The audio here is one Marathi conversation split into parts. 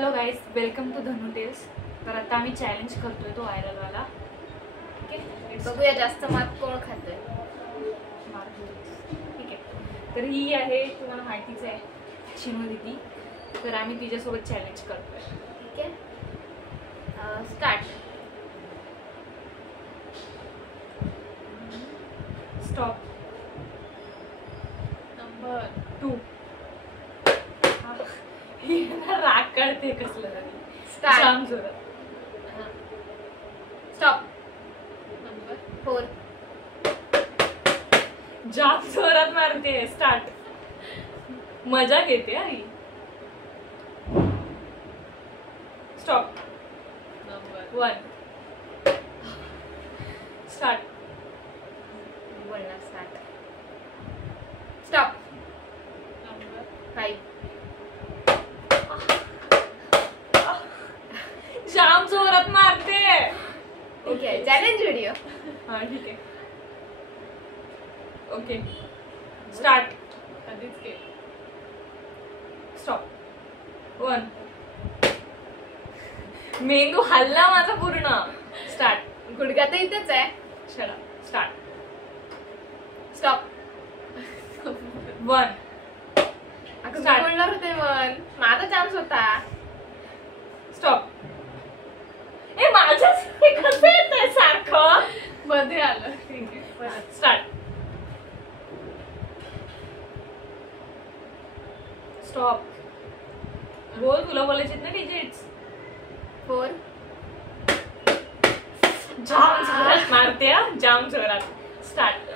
Hello guys, welcome to Dhanu tales. तर आता आम्ही चॅलेंज करतोय तो व्हायरल वाला. बघूया जास्त मार्क कोण खातोय. ठीक आहे. तर ही आहे, तुम्हाला माहितीच आहे, चिनू दीदी. तर आम्ही तिच्यासोबत चॅलेंज करतोय. ठीक आहे, स्टार्ट. स्टॉप. नंबर 2. राग काढते कसलं तरी. स्टार्ट. जाम जोरात. स्टॉप. नंबर 4. जाम जोरात मारते. स्टार्ट. मजा घेते आई. स्टॉप. नंबर 1. स्टार्ट. बोलणार स्टार्ट. स्टॉप. नंबर 5. जाम जोरात मारते. ठीक आहे, चॅलेंज व्हिडिओ. हा ठीक आहे. Okay, start. आधीच के. स्टॉप. 1. मेंदू हल्ला माझा पूर्ण. स्टार्ट. गुडघा तर इथेच आहे. चला स्टार्ट. स्टॉप. 1. Start. बोलणार होते मन, माझा चान्स होता. स्टॉप. ए माझ्याच हे कसं येतंय सारखं मध्ये आलं. ठीक आहे, परत स्टार्ट. स्टॉप. बोल, तुला बोलायचे ना डिजिट्स. 4. जाम जोरात मारते हा, जाम जोरात. स्टार्ट.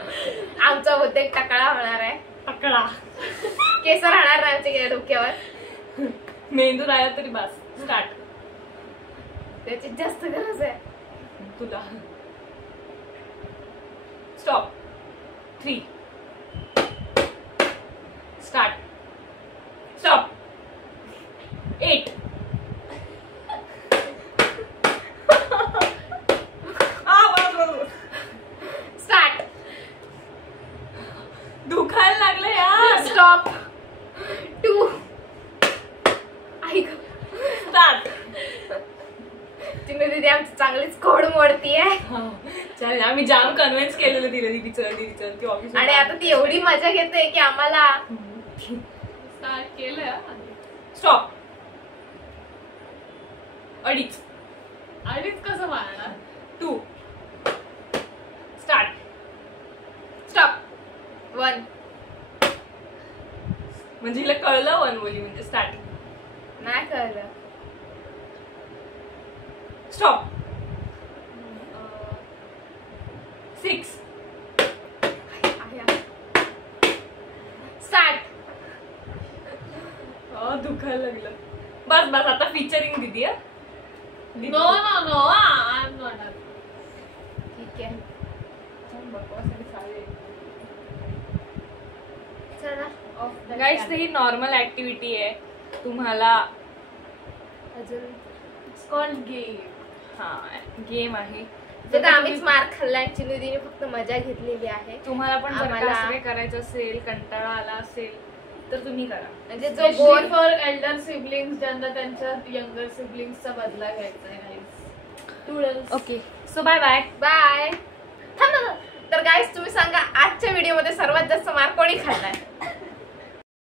आमचा बहुतेक टकळा होणार आहे. पकडा. केस राहणार नाही आमच्या डोक्यावर. मेंदू राहिला तरी बस. स्टार्ट. त्याची जास्त गरज आहे तुला. स्टॉप. 3. स्टार्ट. स्टॉप. 8. स्टार्ट. दुखायला लागलं यार. स्टॉप. 2. ऐक, स्टार्ट. चिन्नू दीदी आमची चांगलीच खोड मोडतीये. चालेल, आम्ही जाम कन्व्हिन्स केलेलं तिला दीदीचं ती ऑफिस. आणि आता ती एवढी मजा घेते की आम्हाला स्टार्ट केलं. स्टॉप. 2.5. 2.5 कसं मारणार. 2. स्टार्ट. स्टॉप. 1. म्हणजे हिला कळलं 1 बोली म्हणजे स्टार्ट. नाही कळलं. स्टॉप. 6. स्टार्ट. दुखायला लागलं. बस बस, आता फीचरिंग दीदी. No no no, I am not. ठीक आहे, चला. गाइस, ही नॉर्मल ऍक्टिव्हिटी आहे. तुम्हाला अजून कॉल्ड गेम. हा, गेम आहे. जर आम्हीच मार खाल्ला, चिन्नू दीदीने फक्त मजा घेतलेली आहे. तुम्हाला पण जर आम्हाला असं काही करायचं असेल, कंटाळा आला असेल तर तुम्ही करा. म्हणजे जो बोर फॉर एल्डर सिबलिंग्स ज्यांना त्यांच्या यंगर सिबलिंग्सचा बदला घ्यायचा आहे. Okay, so bye bye. Bye. तर गाईस, तुम्ही सांगा आजच्या व्हिडिओ मध्ये सर्वात जास्त मार कोणी खाल्लाय.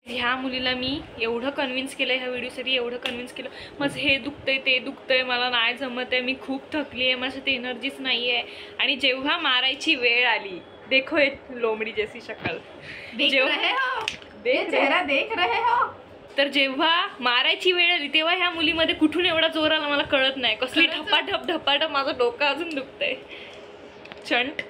ह्या मुलीला मी एवढं कन्व्हिन्स केलं, ह्या व्हिडिओसाठी एवढं कन्व्हिन्स केलं. माझं हे दुखतंय, ते दुखतंय, मला नाही जमत आहे, मी खूप थकली आहे, माझ्यात एनर्जीच नाही आहे. आणि जेव्हा मारायची वेळ आली, देखो एक लोमडी जैसी शक्ल. देख रहे हो. तर जेव्हा मारायची वेळ आली तेव्हा ह्या मुलीमध्ये कुठून एवढा जोर आला मला कळत नाही. कसली ढपाढप ढपाढप, माझं डोकं अजून दुखतंय. चंट.